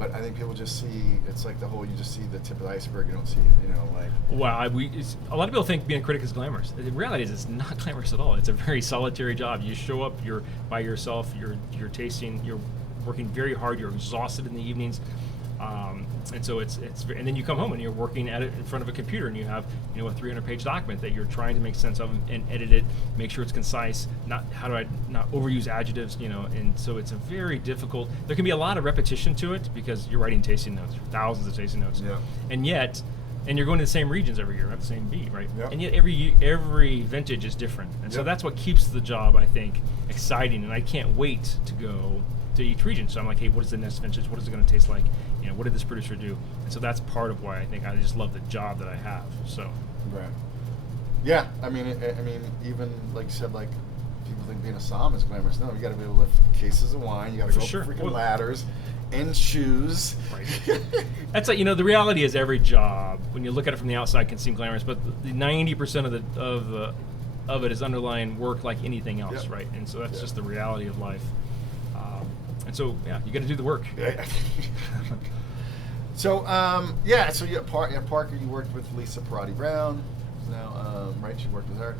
But I think people just see, it's like the whole, you just see the tip of the iceberg, you don't see, like. Wow, a lot of people think being a critic is glamorous. The reality is it's not glamorous at all. It's a very solitary job. You show up, you're by yourself, you're tasting, you're working very hard, you're exhausted in the evenings. And so and then you come home and you're working at it in front of a computer, and you have a 300-page document that you're trying to make sense of and edit it, make sure it's concise. Not overuse adjectives, and so it's a very difficult. There can be a lot of repetition to it because you're writing tasting notes, thousands of tasting notes, Yeah. and you're going to the same regions every year, have the same beat, right? Yep. And yet every vintage is different, and so Yep. that's what keeps the job, I think, exciting. And I can't wait to go to each region. So I'm like, hey, what is the next vintage? What is it going to taste like? What did this producer do? And so that's part of why I think I just love the job that I have. So. Right. Yeah, I mean, even like you said, like people think being a som is glamorous. No, you got to be able to lift cases of wine. You got to go sure. freaking ladders and shoes. Right. That's like the reality is every job, when you look at it from the outside, can seem glamorous, but the 90% of it is underlying work like anything else, Yep. right? And so that's Yep. just the reality of life. And so you got to do the work. Yeah. So Parker, you worked with Lisa Parati Brown. Now, right? You worked with her.